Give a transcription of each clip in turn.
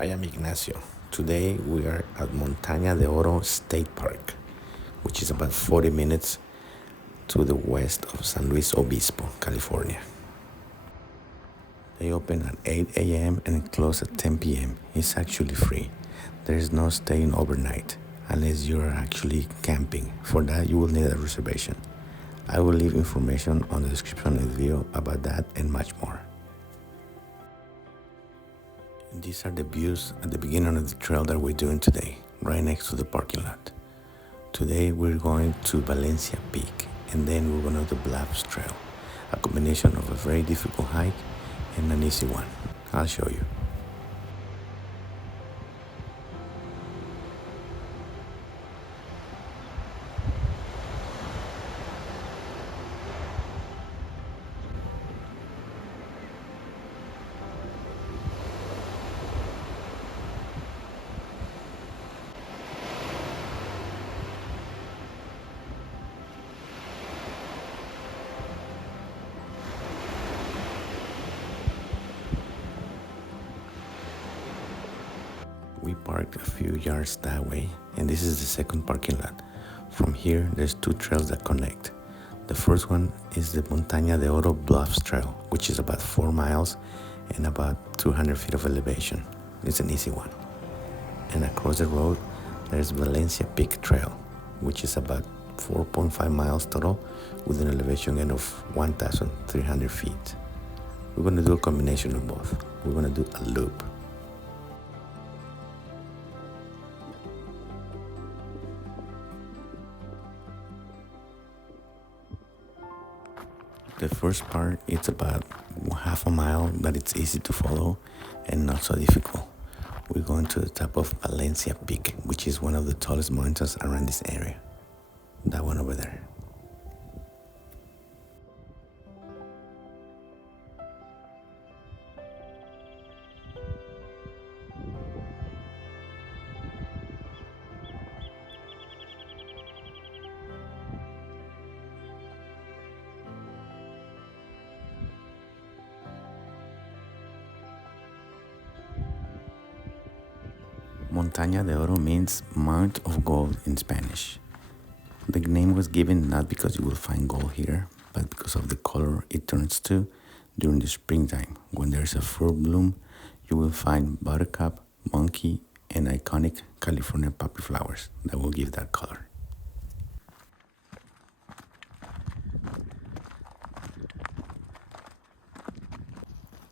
I am Ignacio. Today we are at Montaña de Oro State Park, which is about 40 minutes to the west of San Luis Obispo, California. They open at 8 a.m. and close at 10 p.m. It's actually free. There is no staying overnight unless you are actually camping. For that, you will need a reservation. I will leave information on the description of the video about that and much more. These are the views at the beginning of the trail that we're doing today, right next to the parking lot. Today we're going to Valencia Peak, and then we're going to the Bluffs trail, a combination of a very difficult hike and an easy one. I'll show you. We parked a few yards that way, and this is the second parking lot. From here, there's two trails that connect. The first one is the Montaña de Oro Bluffs trail, which is about 4 miles and about 200 feet of elevation. It's an easy one. And across the road, there's Valencia Peak trail, which is about 4.5 miles total with an elevation gain of 1,300 feet. We're going to do a combination of both. We're going to do a loop. The first part, it's about half a mile, but it's easy to follow and not so difficult. We're going to the top of Valencia Peak, which is one of the tallest mountains around this area. That one over there. Montaña de Oro means Mount of Gold in Spanish. The name was given not because you will find gold here, but because of the color it turns to during the springtime. When there's a full bloom, you will find buttercup, monkey, and iconic California poppy flowers that will give that color.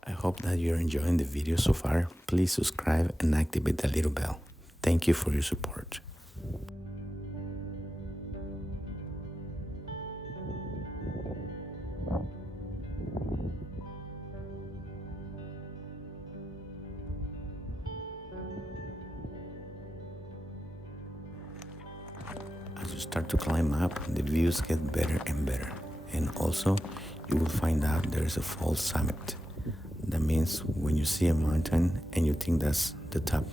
I hope that you're enjoying the video so far. Please subscribe and activate the little bell. Thank you for your support. As you start to climb up, the views get better and better. And also, you will find out there is a false summit. That means when you see a mountain and you think that's the top,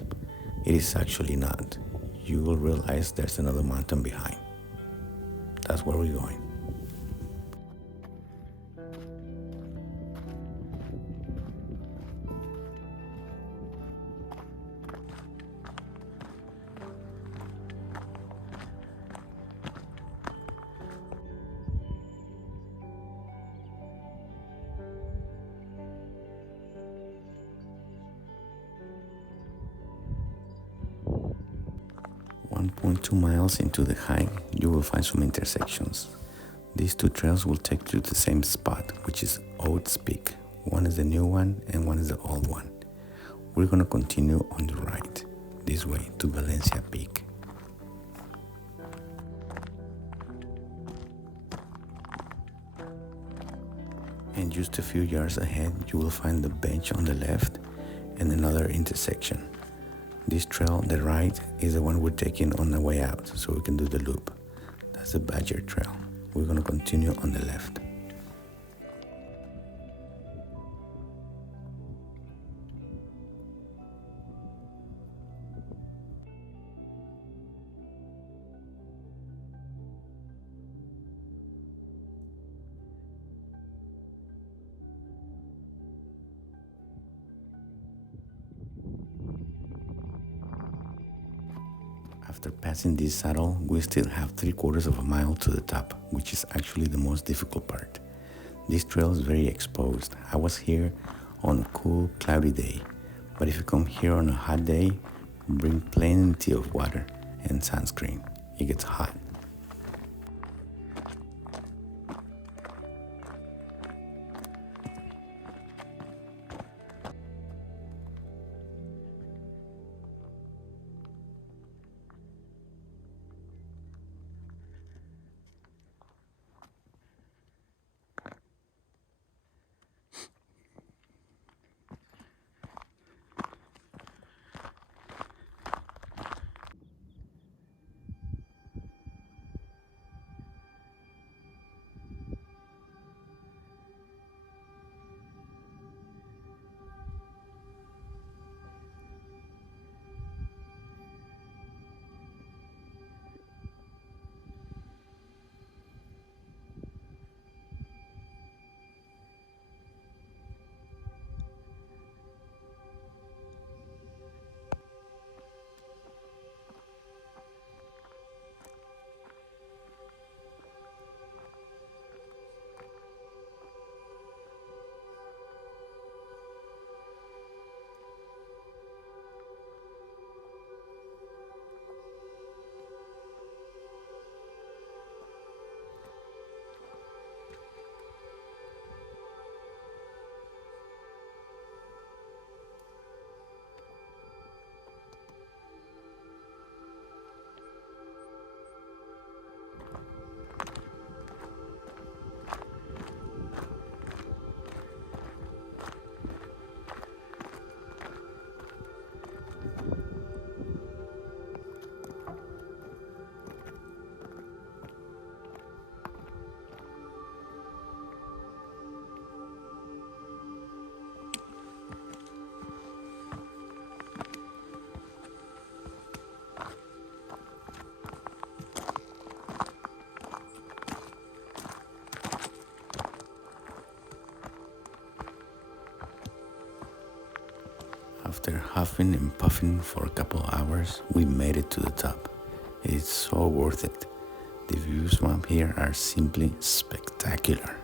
it is actually not. You will realize there's another mountain behind. That's where we're going. .2 miles into the hike, you will find some intersections. These two trails will take you to the same spot, which is Oats Peak. One is the new one and one is the old one. We're going to continue on the right, this way to Valencia Peak. And just a few yards ahead, you will find the bench on the left and another intersection. This trail, the right, is the one we're taking on the way out, so we can do the loop. That's the Badger Trail. We're going to continue on the left. After passing this saddle, we still have 3/4 of a mile to the top, which is actually the most difficult part. This trail is very exposed. I was here on a cool, cloudy day, but if you come here on a hot day, bring plenty of water and sunscreen. It gets hot. After huffing and puffing for a couple of hours, we made it to the top. It's so worth it. The views from here are simply spectacular.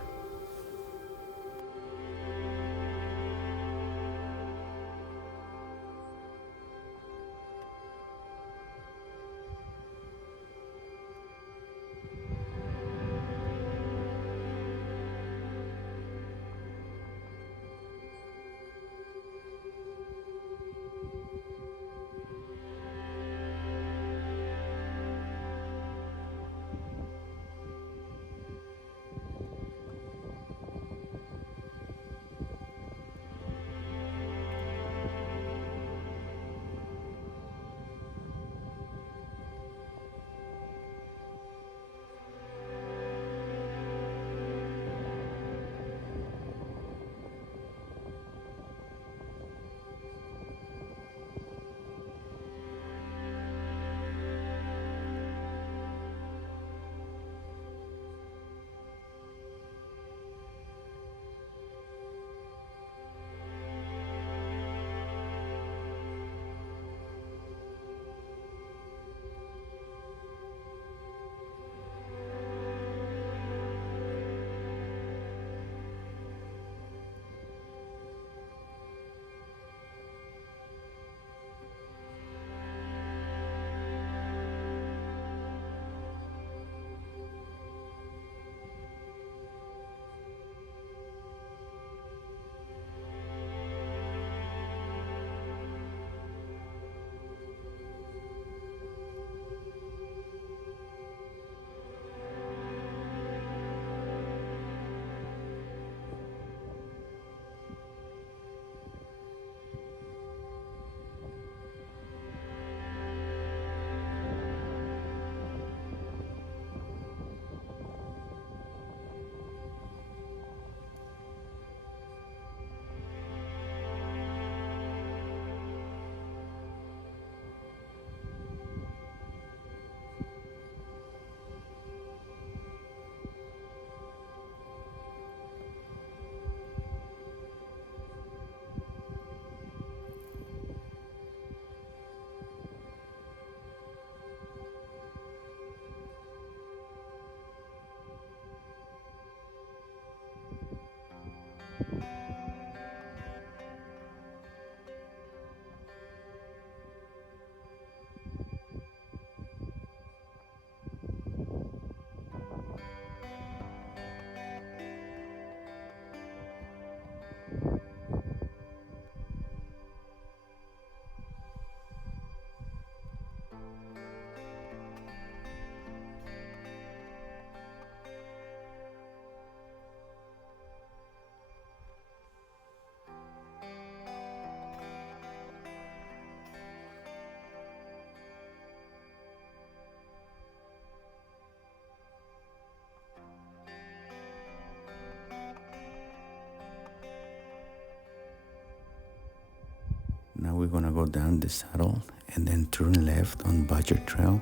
we're gonna go down the saddle and then turn left on Badger Trail.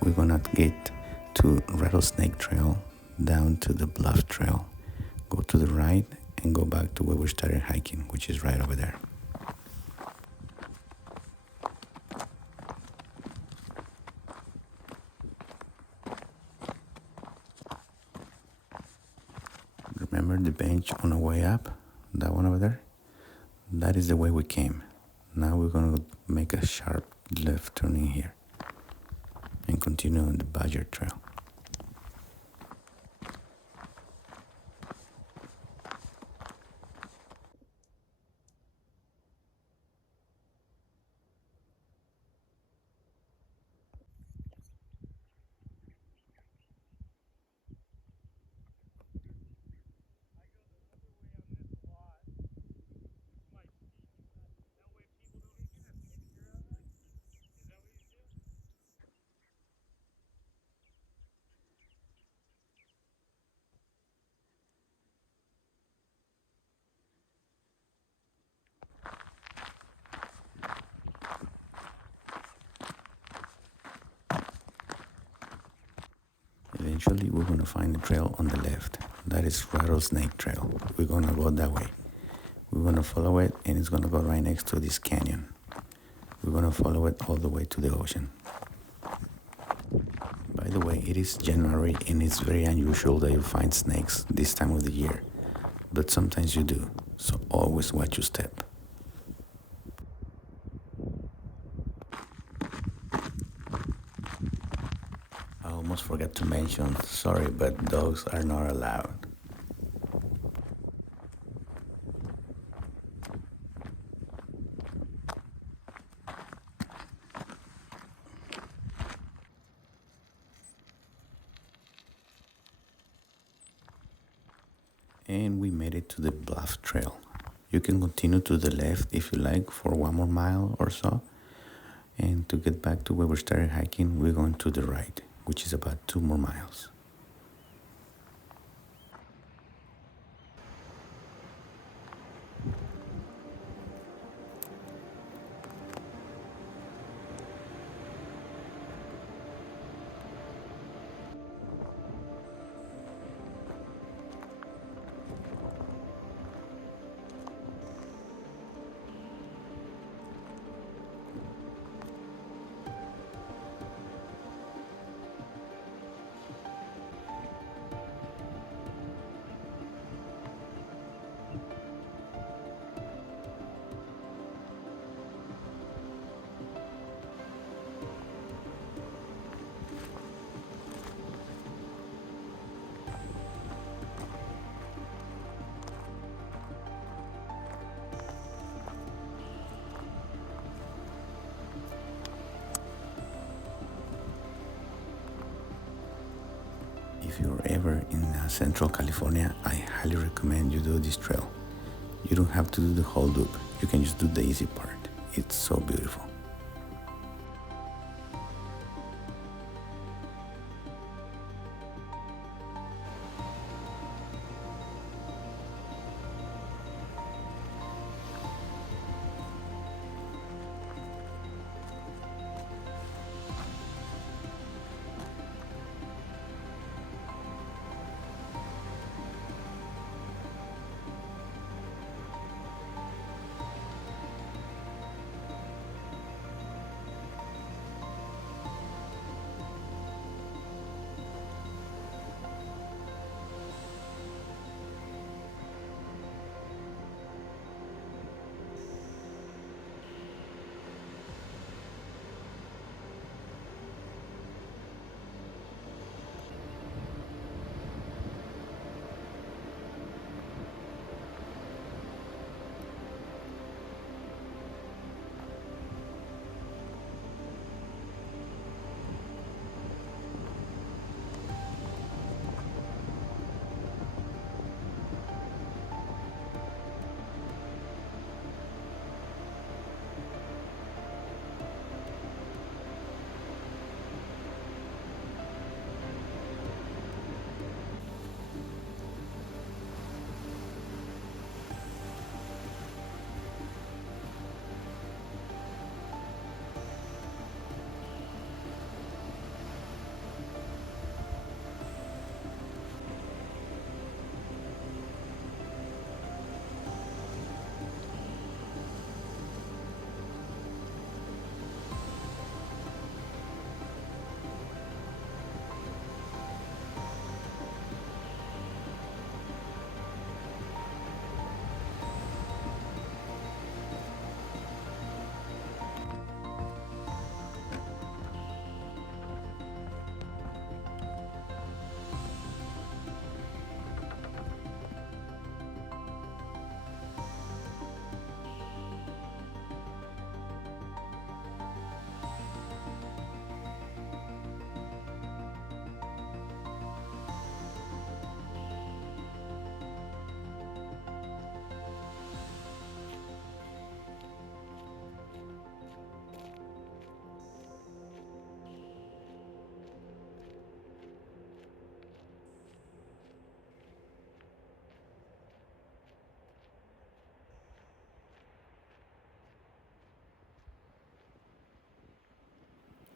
We're gonna get to Rattlesnake Trail, down to the Bluff Trail, go to the right and go back to where we started hiking, which is right over there. Remember the bench on the way up? That one over there? That is the way we came. Now we're gonna make a sharp left turning here and continue on the Badger Trail. Eventually, we're gonna find the trail on the left. That is Rattlesnake Trail. We're gonna go that way. We're gonna follow it, and it's gonna go right next to this canyon. We're gonna follow it all the way to the ocean. By the way, it is January, and it's very unusual that you find snakes this time of the year. But sometimes you do, so always watch your step. I almost forgot to mention, sorry, but dogs are not allowed. And we made it to the Bluff Trail. You can continue to the left if you like for 1 more mile or so. And to get back to where we started hiking, we're going to the right, which is about 2 more miles. If you're ever in Central California, I highly recommend you do this trail. You don't have to do the whole loop. You can just do the easy part. It's so beautiful.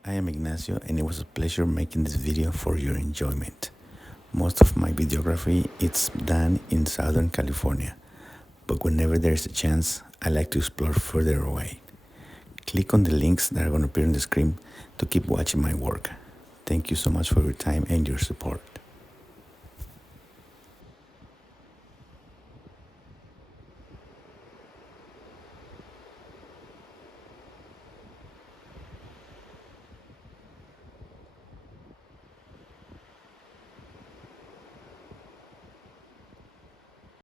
I am Ignacio, and it was a pleasure making this video for your enjoyment. Most of my videography is done in Southern California, but whenever there's a chance, I like to explore further away. Click on the links that are going to appear on the screen to keep watching my work. Thank you so much for your time and your support.